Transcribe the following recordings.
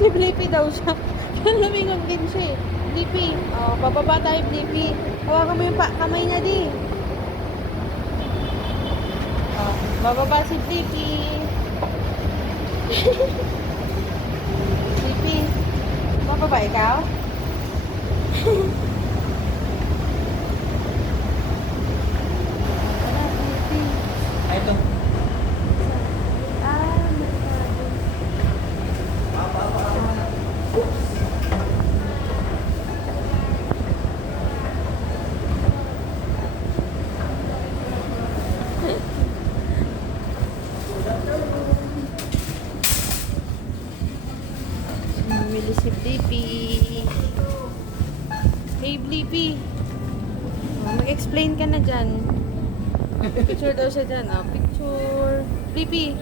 Si Blippi daw siya. Lumingon din siya eh. Blippi. Oh, bababa tayo, Blippi. Hawakan mo yung kamay niya, di. Oh, bababa si Blippi. Blippi. Bababa ikaw? Wala, Blippi. Ay, ito. Namili si Blippi. Hey, Blippi. Oh, mag-explain ka na dyan. Picture daw siya dyan. Oh, picture. Blippi.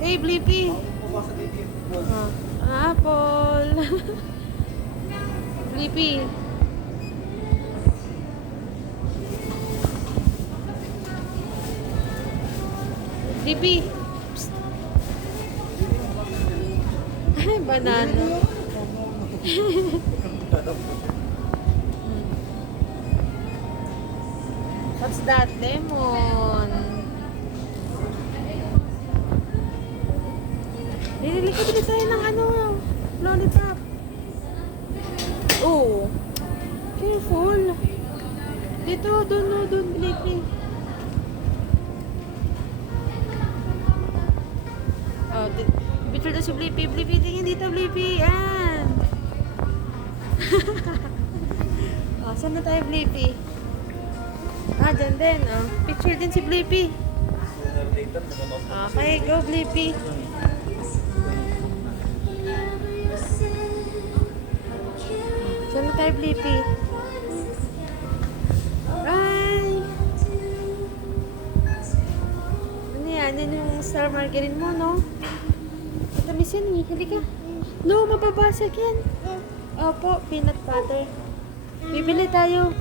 Hey, Blippi. Oh, apple. Blippi. Blippi. Psst. Ay, banana. What's that? Lemon. Bili tayo ng ano, lollipop. Oh. Careful. Dito, doon, Blippi. Oh, picture daw si Blippi. Blippi, tingin dito, Blippi. Yan. Oh, saan na tayo, Blippi? Ah, dyan din. Oh, picture din si Blippi. Okay, go, Blippi. Saan na tayo, Blippi? Ay! Ano yan? Yan yung star margarine mo, no? Matamis yan eh. Halika. No, mababasag yan. Opo, peanut butter. Bibili tayo.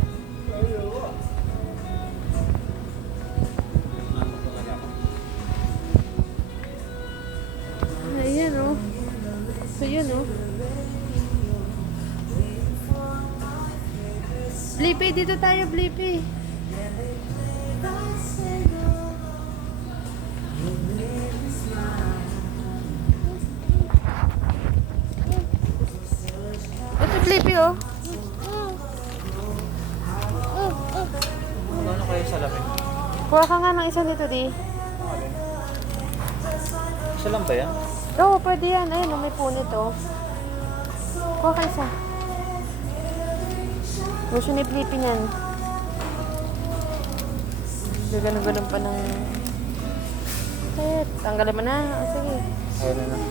Ayan, oh. So, yun, oh. Blippi, dito tayo, Blippi. Ito, Blippi, oh. Ano kayo sa lamin? Kuha ka nga ng isa dito, di. Isa lang ba yan? Oo, pwede yan. Ayun, oh, may punit, oh. Kuha ka isa. Gusto ni Blippi niyan. Ganun pa ng... Tanggalin mo na. Oh, sige. Ayun na.